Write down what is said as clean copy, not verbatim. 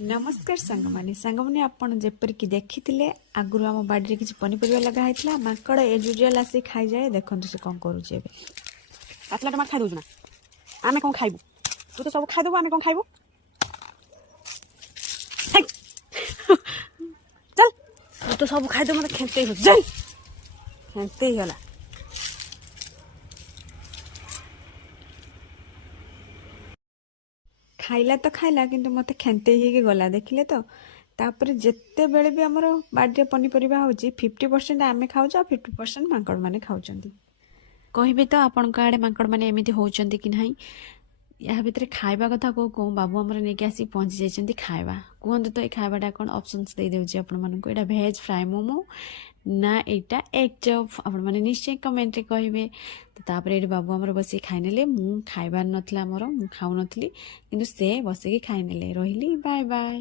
नमस्कार सांगमाने आपण जेपरिक देखी आगुरी आम बाड़ी किसी पनीपरिया लगा माकड़ एज यूजुआल आसिक खाई जाए देखो से कौन करुचे पातला टमाटर खाई दौचु ना आमे कौन खाइबू तू तो सब खाईदेबू आमे कौन खाइबू चल तू तो सब खाईदेबू मत खेते हो चल खेते ही होला खाइला तो खाइला किंतु मत खेते ही गला देखिले तो तापर जिते बेले भी आमर बाड़ी पनीपरिया हो 50% आमे खाऊ 50% माकड़ मैंने खाऊँ कहबे तो आपण आड़े माकड़ मैंने एमती होती कि ना या भितर खाइबा कथा कौ कौ बाबू आमर नहीं आसी पहुँची जाइए खाइबा कहतु तो ये खाइबाटा कौन ऑप्शंस दे देउछि आपण मानक एटा भेज फ्राए मोमो ना एटा एग चॉप आपण माने निश्चय कमेंट रे कहबे तो तापर एटी बाबू आमर बसी खाइ नेले मु खाइबार नथला आमर मु खाउ नथली किंतु से बसिकी खाइ नेले रहिली बाय बाय।